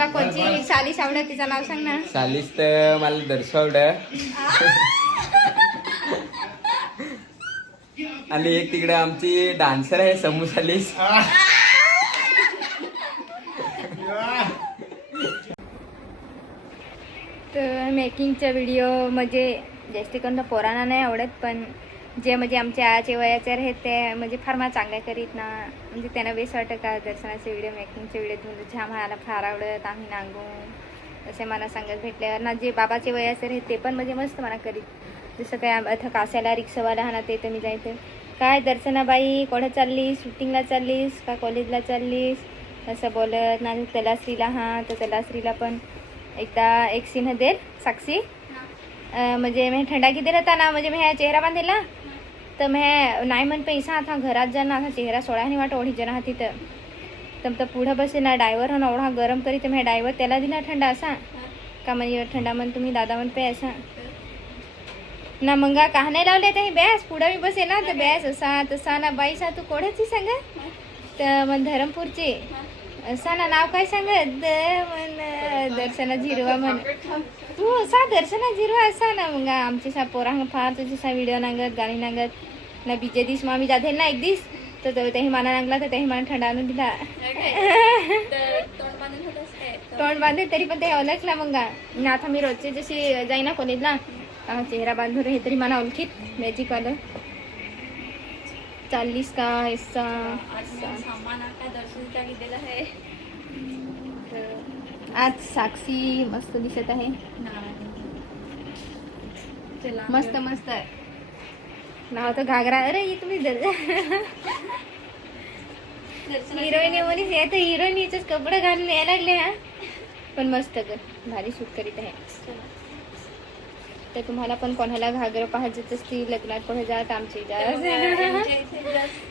तुला कोणची सालीस आवडत तिचं नाव सांग ना. चालीस तर मला दर्शवड. आणि एक तिकडे आमची डान्सर आहे समू चालीस तर मेकिंगचा व्हिडिओ म्हणजे जास्त करून पोरांना नाही आवडत पण जे म्हणजे आमच्या आचे वयाचे आहेत ते म्हणजे फार मला चांगल्या करीत ना. म्हणजे त्यांना बेस वाटतं का दर्शनाचे व्हिडिओ मेकिंगचे व्हिडिओ म्हणजे छान मला फार आवडत आम्ही नांगू. असे मला सांगत भेटल्यावर. ना जे बाबाचे वयाचे आहेत ते पण म्हणजे मस्त मला करीत. जसं काय अथं कासाला रिक्षावाला हा ना ते तर मी जायचं काय दर्शनाबाई कोणं चाललीस? शूटिंगला चाललीस? का कॉलेजला चाललीस? असं बोलत ना तलाश्रीला हा तर तलाश्रीला पण एकदा एक सीन देल साक्षी. म्हणजे मी थंडा किती रहता ना म्हणजे मी ह्या चेहरा बांधेला तर मी नाही म्हण पैसा आता घरात जा ना आता चेहरा सोळा नाही वाट ओढी जरा तिथं तर तर पुढं बसे ना डायव्हर ना ओढा गरम करी तर मी डायव्हर त्याला दिला थंडा असा. का म्हणजे थंडा म्हण तुम्ही दादा म्हण पे असा. ना मग का नाही लावले तर बॅस पुढं मी बसे ना तर बॅस असा तसा ना बाई सा तू कोणाची सांग? तर मग धरमपूरची. सना ना नाव काय सांगत द- म्हण दर्शना झिरवा म्हण. हो, तू असा दर्शना झिरवा असा ना मग आमच्या सा पोरांग फार तुझी सा व्हिडिओ नांगत गाणी नांगत. ना बीजे दिस मग आम्ही जाते ना एक दिस. तर तो त्याही माना नांगला तर त्याही माना थंड आणून दिला. तोंड बांधे तरी पण ते ओळखला मग. ना आता मी रोजचे जशी जाईना कॉलेजला ना चेहरा बांधून हे तरी मला ओळखीत मॅजिक आलं चाललीस का? ऐसा. तर आज साक्षी मस्त दिसत आहे. मस्त मस्त. नाव तर घागरा. अरे ही तुम्ही हिरोईन म्हणून येत हिरोईनीच कपडे घालून यायला लागले हा पण मस्त ग. भारी शूट करीत आहे. तर तुम्हाला पण कोणाला घागर पाहायचं असतील लग्नात कोणी जात आमचे जात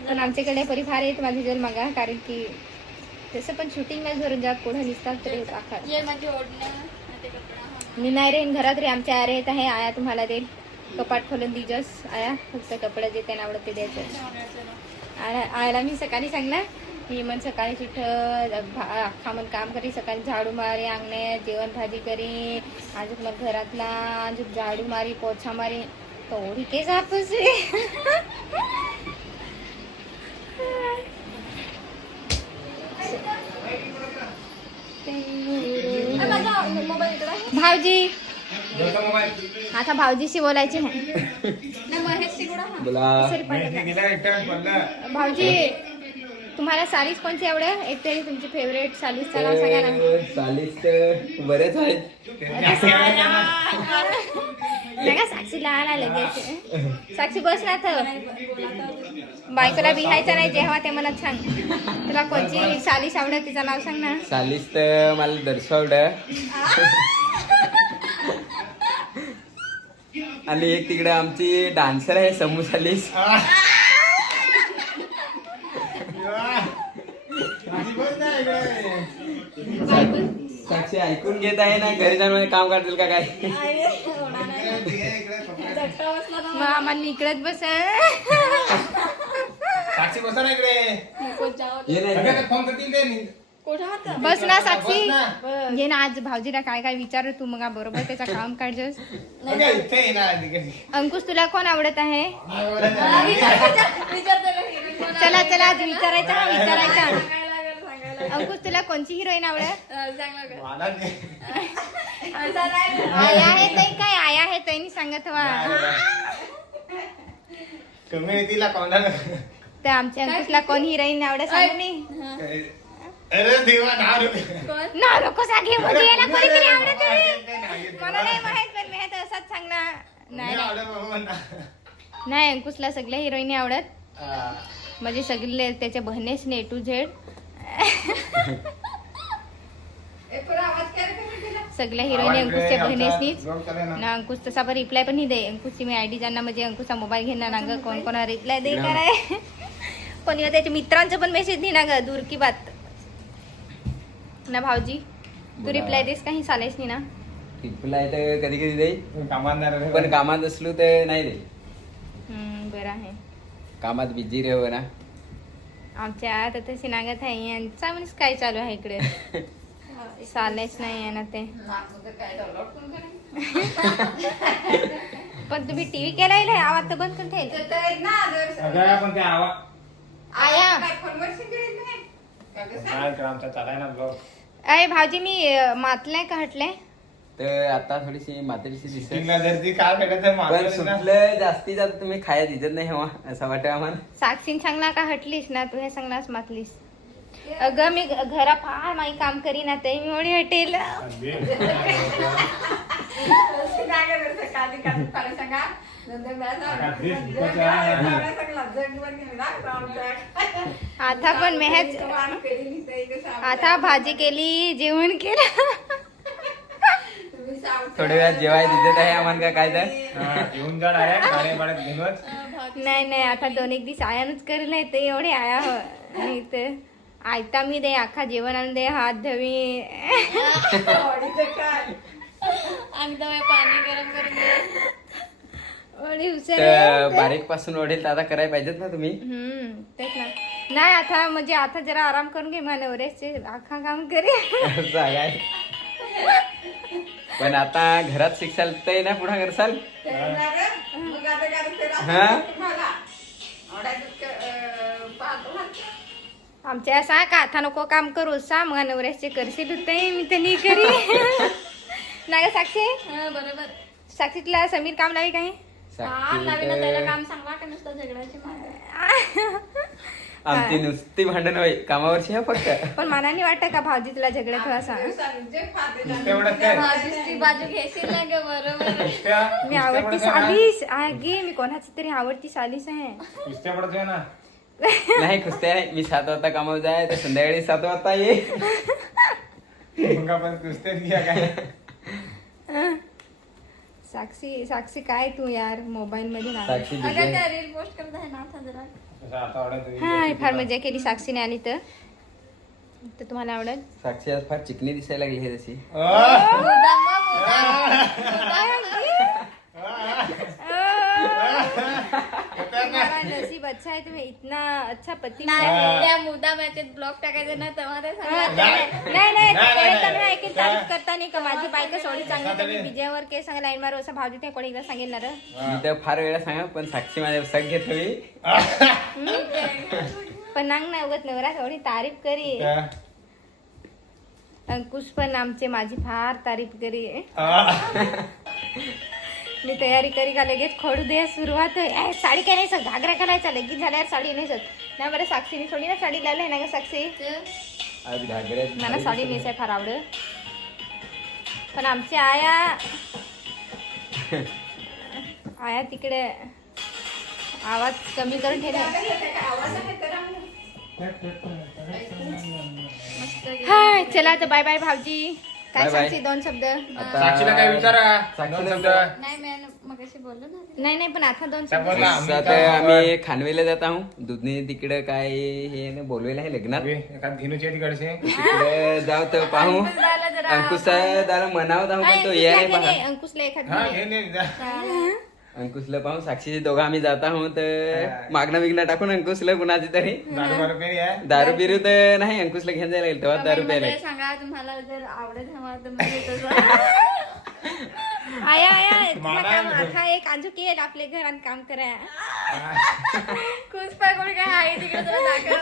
पण आमच्याकडे परिफार आहेत माझे जर मागा कारण की तसं पण शूटिंगला धरून जात पुढे निघतात तरी आखात. मी नाही रे घरात रे आमच्या आरे येत आहे आया तुम्हाला देईल कपाट खोलून दिजस आया. फक्त कपडे जे त्यांना आवडत द्यायचं आया आयाला मी सकाळी सांगणार मी मग सकाळी तिथं अख्खा मन काम करी सकाळी झाडू मारी अंगण्यात जेवण भाजी करी अजून मग घरातला अजून झाडू मारी पोछा मारी तेवढी केस आपस भाऊजी. आता भाऊजीशी बोलायचे आहे बोला. भाऊजी. तुम्हाला साडीज कोणती आवडेल? एक तरी तुमची फेवरेट साडीजचं नाव सांगा ना. चालीस तर बरेच आहेत. साक्षी लहान लगेच साक्षी बस ना तर बायकोला बिहायचं नाही जेव्हा ते म्हणत सांग. तुला कोणची सालीस आवडत तिचं नाव सांग ना. चालीस तर मला दर्शवड आणि एक तिकडे आमची डान्सर आहे समू चालीस साक्षी ऐकून घेत आहे ना घरी जाऊन मला काम करतील का काय? मग आम्हाला इकडच बस साक्षी बसा ना इकडे. फोन करतील ते बस ना साक्षी. ना. ये ना आज भाऊजीला काय काय विचार तू मग बरोबर त्याचा काम काढजस. अंकुश तुला कोण आवडत आहे. चला चला आज विचारायचा हा विचारायचा. अंकुश तुला कोणची हिरोईन आवडत? मला नाही. आया आहे ताई काय? आया आहे ताईनी सांगत हवा. कम्युनिटीला कोणाला. तर आमच्या अंकुशला कोण हिरोईन आवडत सांगू मी अरे देवा नाव नको. ना नको सांगे. म्हणजे याला कोणीतरी आवडत आहे. मला नाही माहीत पण मी आता असंच सांगणार. नाही नाही. नाही. अंकुशला सगळ्या हिरोईनी आवडत. हा. म्हणजे सगळे त्याच्या बहिणीच ने टू झेड सगळ्या हिरोईनी अंकुशच्या बहिणीसनीच ना. ना अंकुश तसा पण रिप्लाय पण नाही दे. अंकुशची मी आयडी ज्यांना म्हणजे अंकुशचा मोबाईल घेणार ना ग कोण कोणा रिप्लाय दे कराय. कोणी त्याच्या मित्रांचं पण मेसेज दे ना ग दूर की बात. ना भाऊजी तू. रिप्लाय देस काही चालेस नाही ना? रिप्लाय तर कधी कधी कामात रे. पण कामात असलो तर नाही दे. बरं आहे. कामात बिझी रेव ना. आमच्या आता तशी नागत आहे यांचा म्हणजे काय चालू आहे इकडे. चालेच नाही आहे ना ते. पण तुम्ही टीव्ही केलाय आवाज तर बंद करून ठेल अगं पण ते आवा आया भाऊजी मी मातलाय का हटले तर आता थोडीशी मातेरीशी दिसत तिला जर ती काय भेटत आहे पण मागवलं ना. सुटलं जास्ती जास्त तुम्ही खाया दिसत नाही हवा असं वाटतं आम्हाला. साक्षीन सांगणार का हटलीस ना तू हे सांगणारच मातलीस. अगं मी घरा फार माही काम करी ना ते मी एवढी हटेल. आता पण मेहच आता भाजी केली जेवण केलं. थोड्या वेळात जेवाय दिसत आहे आम्हाला का काय तर? हा, घेऊन जा डायरेक्ट गाड्या घेऊनच नाही नाही आता दोन एक दिवस आयानच करलंय ते एवढे आया हो. नाही तर आयता मी दे अख्खा जेवण आणून दे हात धवी. पाणी गरम करून. बारीकपासून ओढेल तर आता करायला पाहिजेत ना तुम्ही? हम्म तेच ना. नाही आता म्हणजे आता जरा आराम करून घे मला नवऱ्याचे अख्खा काम करे. पण आता घरात शिक्षाल तर ना पुढे करसाल हा? आमच्या असा का आता नको काम करू सा मग नवऱ्याचे करशील होते मी तर नाही करी. नाही का साक्षी? बरोबर. साक्षी तुला समीर काम लावी काही साक्षी तर- काम सांगा का नुसतं झगडायची आमची नुसती भांडण होय. कामावरची आहे फक्त. पण मनाने वाटतं का भाऊजी तुला झगडत थोडासा तेवढं काय? दुसरी बाजू घेशील ना ग बरोबर. कुस्त्या मी आवडती? सालीस. आगे मी कोणाची तरी आवडती सालीस आहे. कुस्त्या ना? नाही कुस्त्या नाही मी सात वाजता कामावर जाय तर संध्याकाळी सात वाजता ये. मग आपण काय? साक्षी साक्षी काय तू यार मोबाईल मध्ये नाव साक्षी अगं दिदी त्या रील पोस्ट करत आहे ना आता जरा. तसं आता आवडत होती. हा फार मजा केली साक्षीने आली तर. तर तुम्हाला आवडेल? साक्षी आज फार चिकनी दिसायला लागली आहे तशी अच्छा है तुम्हें इतना अच्छा पति नाही मिला. त्या मुद्दा मॅचेत ब्लॉग टाकायचं ना तेव्हा ते सांगा नाही नाही नाही नाही, नाही. ऐकेल काय? तारीफ करता नाही का माझी बायको सोडी चांगली तर मी नाही. विजयावर के सांग लाईन मारू असं भावजी ते कोणी सांगेल ना रे. मी तर फार वेळा सांगा पण साक्षी माझ्या सग घेत हवी पण नांग ना उगत नवरा थोडी तारीफ करी त्या- अंकुश पण आमचे माझी फार तारीफ करी मी तयारी करी का लगेच? खोडू दे सुरुवात आहे. साडी काय नाही सर घागरा घालायचा लगेच झाल्यावर साडी नाही सर नाही बरं साक्षीने थोडी ना साडी लावली आहे ना ग साक्षी? मला साडी नेसाय फार आवडत पण आमची आया आया तिकडे आवाज कमी करून ठेवला हाय चला तर बाय बाय भाऊजी. काय. सांगशील दोन शब्द? साक्षीला काय विचारा? दोन शब्द. नाही नाही पण आता दोन शब्द आम्ही आता काय- आम्ही खानवेला जात आहोत. दुधनी तिकडे काय हे ना बोलवेला आहे लग्नात. एखाद तिकडचे. तिकडे जाऊ तर पाहू. दादा जरा अंकुश दादा म्हणावत आहोत पण तो अंकुशला या नाही घे रे, पहा अंकुशला एखाद हा घे. घे ने जा. अंकुशला पाहू. साक्षीचे दोघं आम्ही जात आहोत. मागणं बिगणं टाकून अंकुशला कुणाची तरी. दारू बारू पेरी आहे दारू बिरू तर नाही अंकुशला घेऊन जायला लागेल तेव्हा दारू प्यायला मध्ये सांगा तुम्हाला जर आवडत हवा तर तसं आया आया. तुझं मला- काम आता एक आजू की आपले घरात काम करा खुश पाकून काय आहे तिकडे तुला दाखव.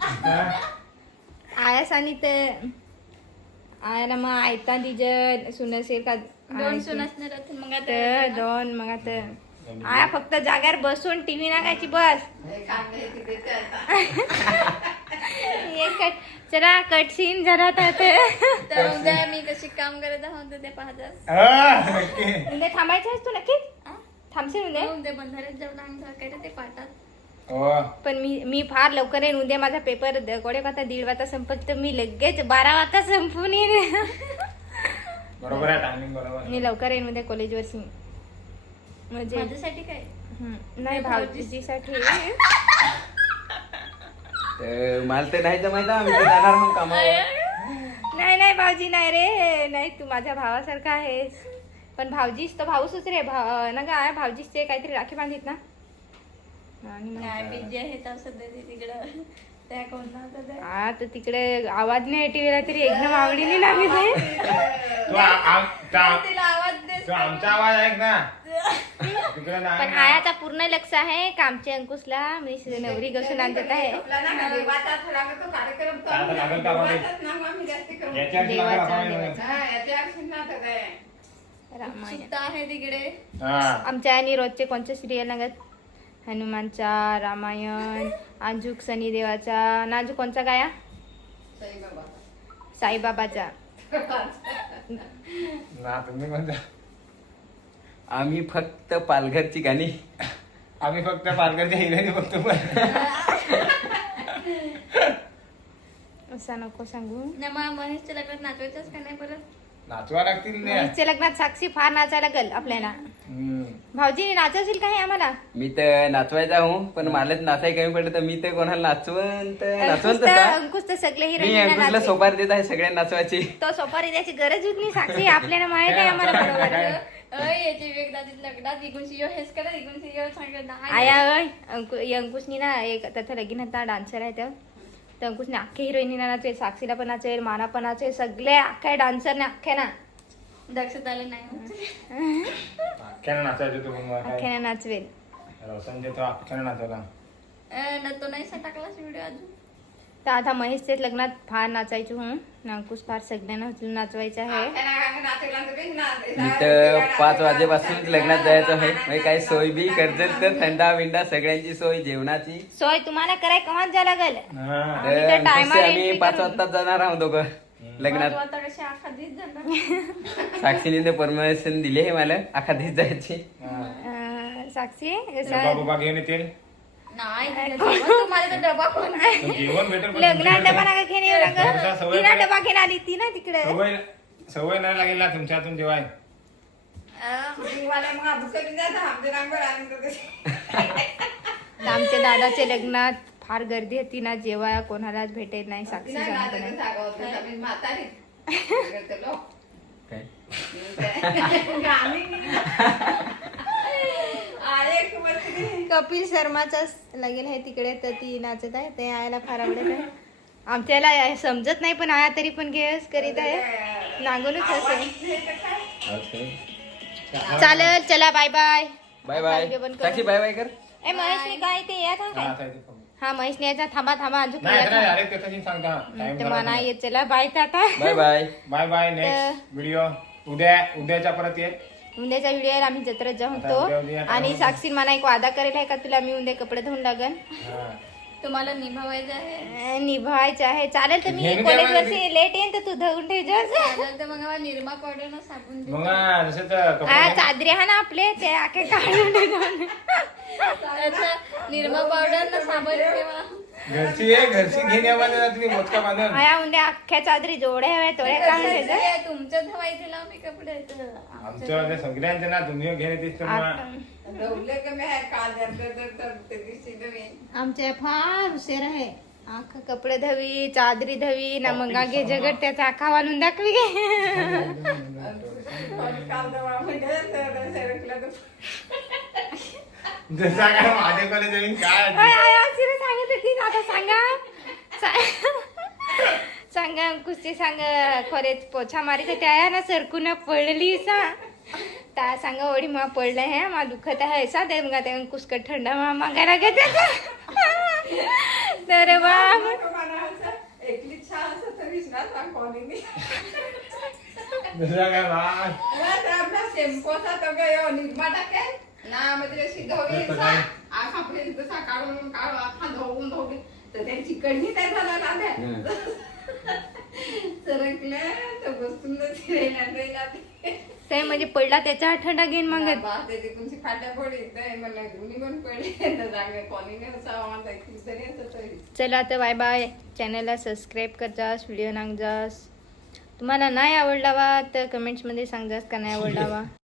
हा. आया सानी तर आयाला मग आयता दिज सुनसेल का दोन सून असणार आहेत, मग आता तर दोन मग आता आया फक्त जाग्यावर बसून टीव्ही नागायची बस. एक कट जरा कट सीन जरा तर तर उद्या मी कशी काम करत आहोत ते पाहतात हा, नक्की. उद्या थांबायचं आहेस तू नक्कीच थांबशील उद्या उद्या बंधाऱ्यात जाऊन अंग काय ते पाहतात. हो. पण मी मी फार लवकर येईन उद्या माझा पेपर गोडे वाजता दीड वाजता संपत तर मी लगेच बारा वाजता संपून येईन. बरोबर आहे टायमिंग बरोबर आहे. मी लवकर येईन उद्या कॉलेजवरची म्हणजे माझ्यासाठी काय? हम्म, नाही भाऊजीसाठी. तर मला तर नाही जमायचं आम्ही तर जाणार आहोत कामावर. नाही नाही भाऊजी नाही रे. नाही तू माझ्या भावासारखा आहेस. पण भाऊजीच तर भाऊसच रे. भाव ना काय भाऊजीच ते काहीतरी राखी बांधित ना? आणि मग? काय सध्या ते तिकडं. त्या कोणता होता ते? हा तर तिकडे आवाज नाही टीव्हीला तरी एकदम आवडीने लागत आहे तू आ- ता- तिला तू आमचा आवाज ऐक ना तिकडे नाही पण ना. आयाचा पूर्ण लक्ष आहे का आमच्या अंकुशला. मी नवरी घसून आणत आहे. आता लागेल का आवाज? याच्यावरती देवाचा, लागेल आवाज? देवाचा. रामायण. सुद्धा आहे तिकडे. हा. आमच्या आणि रोजचे कोणते सिरियल लागत? हनुमानचा रामायण आजूक सनी देवाचा नाजू कोणचा गाया? साईबाबाचा. ना तुम्ही म्हणता. आम्ही फक्त पालघरची गाणी. आम्ही फक्त पालघरच्या हिरोईन बघतो असा नको सांगू. नाही मग महेशच्या लग्नात नाचवायचंच का नाही परत? नाचवा लागतील ना. महेशच्या लग्नात साक्षी फार नाचायला लागल आपल्याला. हम्म. भाऊजी नाचवशील काय आम्हाला? मी तर नाचवायचा हूं पण मलाच नाचाय कमी पडलं तर मी तर कोणाला नाचवण तर नाचवण अंकुश तर तसा अंकुश तर सगळे मी अंकुशला सोपार देत आहे सगळ्या नाचवायची. तो सोपारी द्यायची गरज होत नाही साक्षी आपल्याला माहीत आहे आम्हाला बरोबर. आया अय अंकु अंकुशनी ना एक त्याचा लगीन होता डान्सर आहे तर तर अंकुशने अख्खे हिरोईनीना नाचवेल साक्षीला पण नाचवेल माना पण नाचवेल सगळे अख्ख्या डान्सरने अख्ख्या ना लक्षात आलं नाही अख्ख्यानं नाचायचं तू मग काय अख्ख्याने नाचवेल रोशनचे तो अख्ख्यानं नाचवला अं, न तो नाही टाकलास व्हिडिओ अजून तर आता महेशच्याच लग्नात फार नाचायचो हूं ना अंकुश फार सगळ्यांना उचलून नाचवायचं आहे तर पाच वाजेपासूनच लग्नात जायचं आहे. म्हणजे काही सोय बी कर्जत तर थंडा बिंडा सगळ्यांची सोय जेवणाची. सोय तुम्हाला कराय कमाल जा लागल. हा. आम्ही तर टायमाला पाच. वाजता जाणार आहोत दोघं लग्नात. साक्षीने ते परमिशन दिली आहे मला आखा दिवस जायची. हा. साक्षी लग्नात डबा नका घेणे. डबा घेऊन आली ती ना तिकडे. सवय नाही लागेल ना तुमच्या हातून जेवाय तर आमच्या दादाच्या लग्नात फार गर्दी होती ना जेव्हा कोणालाच भेटेल नाही साक्षी सांगतो नाही. काय? कपिल शर्माचा लगीन आहे तिकडे तर ती नाचत आहे ते आयला फार आवडत आहे. आमच्याला समजत नाही पण आया तरी पण गेस करीत आहे. नागूनच असेल. चालेल चला bye bye bye bye. Sakshi bye bye कर. ए महेशने काय ते या था हा, काय आता इथे थांब. हा महेशने याचा थांबा थांबा अजून नाही या येत चला bye Tata. Bye bye bye bye next video उद्या उद्याच्या परत ये. उद्याच्या व्हिडिओवर आम्ही जत्रेत जाऊन तो. आणि साक्षी मला एक वादा करेल आहे का तुला? मी उद्या कपडे धुवून लागन. हा. तुम्हाला निभावायचं आहे? अं, निभावायचं आहे. चालेल तर मी नेहमी कॉलेज वरती लेट येईन तर तू धुवून ठेवजो. चालेल तर मग निरमा पावडर ना साबण दे मग हा, जसं तर कपडे चादरी हा ना आपले ते आखे काढून ठेवजो. अच्छा निरमा पावडर ना साबण ठेवा. घरची आहे घरची घेण्यामध्ये ना तुम्ही बांधून. आया उद्या अख्ख्या चादरी जोड्या हव्या तोड्या. हे तुमच्या धवायचे लाव मी कपडे आमच्या सगळ्यांचे ना तुम्ही घेणे दिसतो आमच्या फार हुशार आहे. आख कपडे धवी चादरी धवी ना मंगा घे जगत त्याचा आखा वालून दाखवी. घे जसा काय माझ्या कॉलेज काय आता सांगा. सांगा अंकुशचे सांग खरेच पोछा मारी तर त्या ना सरकून पडली सा त्या सांगा ओढी मा पडलं हे. मा दुखत आहे सा. ते मग ते अंकुश का थंडा मा मागायला घेते तर बा दुसरा काय बा सरकलं ते. म्हणजे पडला त्याच्या थंडा घेऊन मागत चला आता बाय बाय. चॅनलला सबस्क्राईब करजास व्हिडिओ नांगजास तुम्हाला नाही आवडला वा तर कमेंट्समध्ये सांगजास का नाही आवडला वा?